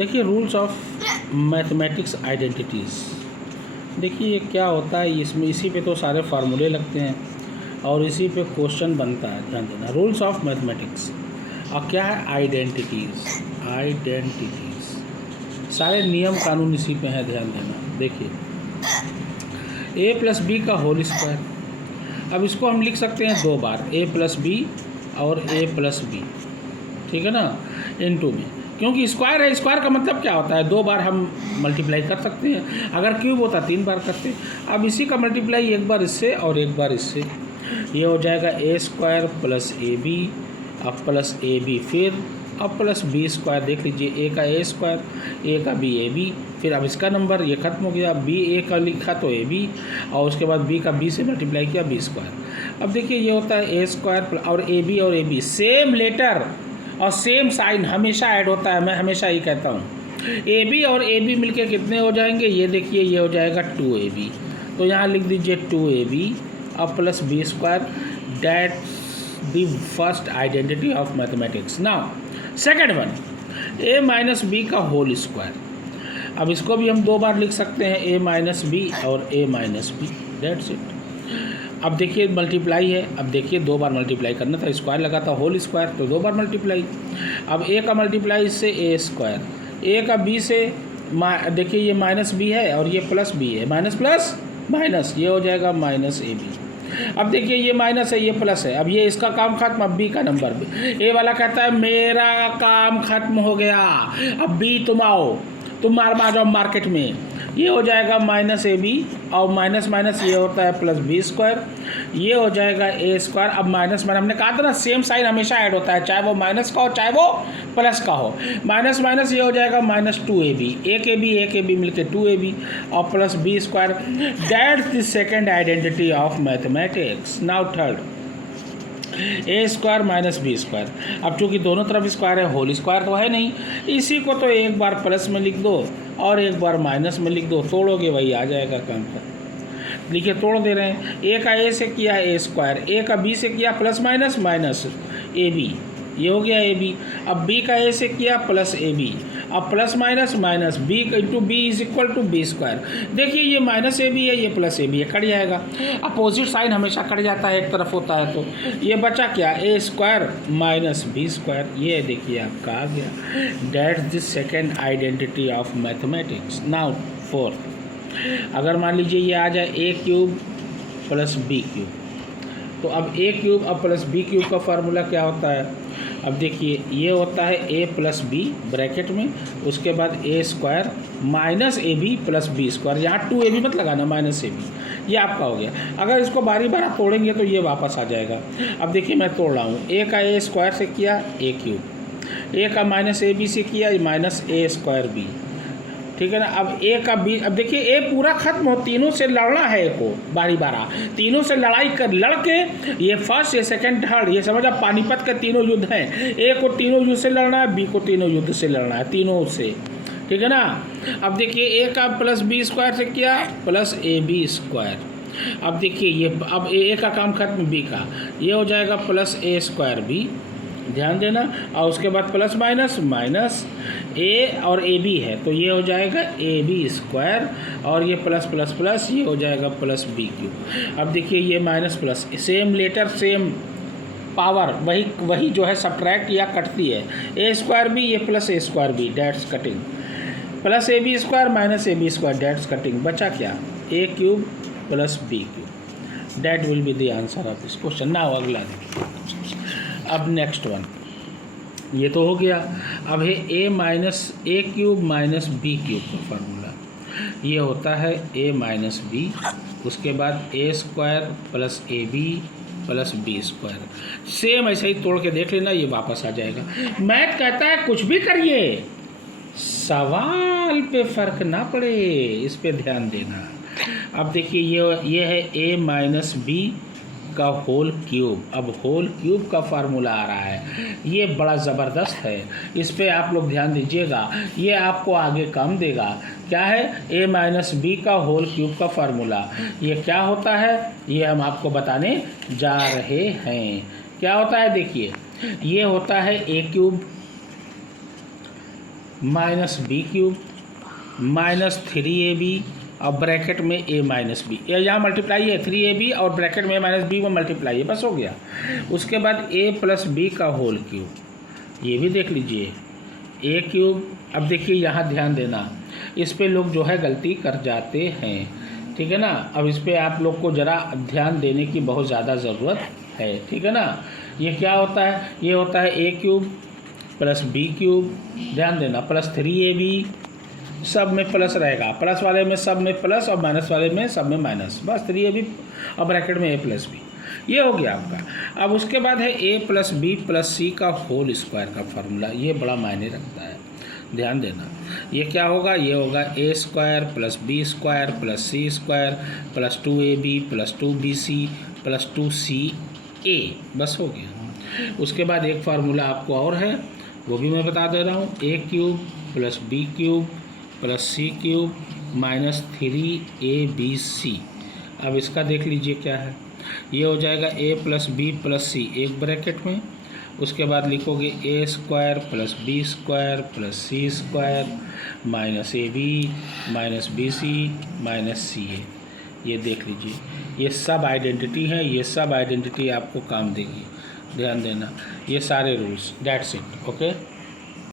देखिए rules of mathematics identities. देखिए ये क्या होता है, इसमें इसी पे तो सारे फार्मूले लगते हैं और इसी पे क्वेश्चन बनता है। ध्यान देना, रूल्स ऑफ मैथमेटिक्स। और क्या है आइडेंटिटीज़। आइडेंटिटीज़ सारे नियम कानून इसी पे हैं। ध्यान देना, देखिए a प्लस बी का होल स्क्वायर। अब इसको हम लिख सकते हैं दो बार, a प्लस बी और a प्लस बी, ठीक है ना, इनटू में, क्योंकि स्क्वायर है। स्क्वायर का मतलब क्या होता है, दो बार हम मल्टीप्लाई कर सकते हैं। अगर क्यूब होता तीन बार करते। अब इसी का मल्टीप्लाई एक बार इससे और एक बार इससे, ये हो जाएगा ए स्क्वायर प्लस ए बी, अब प्लस ए बी, फिर अब प्लस बी स्क्वायर। देख लीजिए, ए का ए स्क्वायर, ए का बी ए बी, फिर अब इसका नंबर ये खत्म हो गया, बी ए का लिखा तो ए बी, और उसके बाद बी का बी से मल्टीप्लाई किया, बी स्क्वायर। अब देखिए ये होता है ए स्क्वायर और ए बी सेम लेटर और सेम साइन हमेशा ऐड होता है। मैं हमेशा ही कहता हूँ ए बी और ए बी मिल कितने हो जाएंगे, ये देखिए ये हो जाएगा 2ab। तो यहाँ लिख दीजिए 2ab और plus B square. That's the first identity of mathematics. Now second one, A minus B का होल स्क्वायर। अब इसको भी हम दो बार लिख सकते हैं, ए माइनस बी और ए माइनस बी, दैट्स इट। अब देखिए मल्टीप्लाई है, अब देखिए दो बार मल्टीप्लाई करना था, स्क्वायर लगा था होल स्क्वायर तो दो बार मल्टीप्लाई। अब ए का मल्टीप्लाई इससे ए स्क्वायर, ए का बी से देखिए ये माइनस बी है और ये प्लस बी है, माइनस प्लस माइनस, ये हो जाएगा माइनस ए बी। अब देखिए ये माइनस है ये प्लस है, अब ये इसका काम खत्म। अब बी का नंबर, ए वाला कहता है मेरा काम खत्म हो गया, अब बी तुम आओ, तुम मार जाओ मार्केट में। ये हो जाएगा माइनस ए बी और माइनस माइनस ये होता है प्लस बी स्क्वायर, ये हो जाएगा ए स्क्वायर। अब माइनस माइनस हमने कहा था ना, सेम साइन हमेशा ऐड होता है, चाहे वो माइनस का हो चाहे वो प्लस का हो। माइनस माइनस ये हो जाएगा माइनस 2ab, एक ए बी मिलके 2ab और plus B square. That's the second identity of mathematics. Now third, A square minus B square. अब चूंकि दोनों तरफ स्क्वायर है, होल स्क्वायर तो है नहीं, इसी को तो एक बार प्लस में लिख दो और एक बार माइनस में लिख दो, तोड़ोगे वही आ जाएगा काम का। देखिए तोड़ दे रहे हैं, ए का ए से किया ए स्क्वायर, ए का बी से किया plus minus minus A B, ये हो गया ए बी। अब बी का ए से किया प्लस ए बी, अब plus minus minus B into B is equal to B square. देखिए ये माइनस ए बी है, ये प्लस ए बी है, कट जाएगा। अपोजिट साइन हमेशा कट जाता है, एक तरफ होता है, तो ये बचा क्या, ए स्क्वायर माइनस बी स्क्वायर। ये देखिए आपका आ गया। That's the second identity of mathematics. Now fourth, अगर मान लीजिए ये आ जाए ए क्यूब प्लस बी क्यूब, तो अब ए क्यूब अब प्लस बी क्यूब का फार्मूला क्या होता है। अब देखिए ये होता है ए प्लस बी ब्रैकेट में, उसके बाद A square minus A B plus B square, यहाँ 2ab मत लगाना, माइनस ए बी, ये आपका हो गया। अगर इसको बारी बार आप तोड़ेंगे तो ये वापस आ जाएगा। अब देखिए मैं तोड़ रहा हूँ, ए का ए स्क्वायर से किया ए क्यूब, ए का माइनस ए बी से किया माइनस ए स्क्वायर बी, ठीक है ना। अब ए का बी, अब देखिए ए पूरा खत्म हो, तीनों से लड़ना है, को बारी बारा तीनों से लड़ाई कर लड़के, ये फर्स्ट ये सेकंड थर्ड, ये समझ आप पानीपत के तीनों युद्ध हैं। ए को तीनों युद्ध से लड़ना है, बी को तीनों युद्ध से लड़ना है, तीनों से, ठीक है ना। अब देखिए ए का प्लस बी स्क्वायर से किया प्लस ए बी स्क्वायर। अब देखिए ये अब ए का काम खत्म, बी का, ये हो जाएगा प्लस ए स्क्वायर बी, ध्यान देना, और उसके बाद प्लस माइनस माइनस ए और ए बी है, तो ये हो जाएगा ए बी स्क्वायर, और ये प्लस प्लस प्लस ये हो जाएगा प्लस बी क्यूब। अब देखिए ये minus plus, same letter same power, वही जो है सब्ट्रैक्ट या कटती है। ए स्क्वायर बी ये plus A square B, that's cutting, plus A B square minus A B square, that's cutting. बचा क्या, A cube plus B cube. That will be the answer of this question. Now अगला देखिए, अब next one, ये तो हो गया। अब है A minus A cube minus B cube का फार्मूला, ये होता है ए माइनस बी, उसके बाद A square plus A B plus B square. Same ऐसे ही तोड़ के देख लेना, ये वापस आ जाएगा। मैथ कहता है कुछ भी करिए, सवाल पे फर्क ना पड़े, इस पे ध्यान देना। अब देखिए ये है ए माइनस बी का होल क्यूब। अब होल क्यूब का फार्मूला आ रहा है, ये बड़ा ज़बरदस्त है, इस पे आप लोग ध्यान दीजिएगा, ये आपको आगे काम देगा। क्या है, ए माइनस बी का होल क्यूब का फार्मूला, ये क्या होता है, ये हम आपको बताने जा रहे हैं। क्या होता है, देखिए ये होता है A cube minus B cube minus 3ab और ब्रैकेट में a माइनस बी, यहाँ मल्टीप्लाई है 3ab और ब्रैकेट में a माइनस बी वो मल्टीप्लाई है, बस हो गया। उसके बाद a प्लस बी का होल क्यूब, ये भी देख लीजिए a क्यूब। अब देखिए यहाँ ध्यान देना, इस पे लोग जो है गलती कर जाते हैं, ठीक है ना। अब इस पे आप लोग को ज़रा ध्यान देने की बहुत ज़्यादा ज़रूरत है, ठीक है ना। ये क्या होता है, ये होता है a cube plus B cube, ध्यान देना, प्लस 3ab, सब में प्लस रहेगा, प्लस वाले में सब में प्लस और माइनस वाले में सब में माइनस, बस 3ab और ब्रैकेट में a प्लस बी, ये हो गया आपका। अब उसके बाद है a प्लस बी प्लस सी का होल स्क्वायर का फार्मूला, ये बड़ा मायने रखता है, ध्यान देना। ये क्या होगा, ये होगा a square plus B square plus C square plus 2ab plus 2bc plus 2ca, बस हो गया। उसके बाद एक फार्मूला आपको और है, वो भी मैं बता दे रहा हूँ, a cube plus B cube plus C cube minus 3abc। अब इसका देख लीजिए क्या है, ये हो जाएगा a plus B plus C एक ब्रैकेट में, उसके बाद लिखोगे a square plus B square plus C square minus ab minus bc minus ca। ये देख लीजिए, ये सब आइडेंटिटी है, ये सब आइडेंटिटी आपको काम देगी, ध्यान देना। ये सारे रूल्स, दैट्स इट, ओके।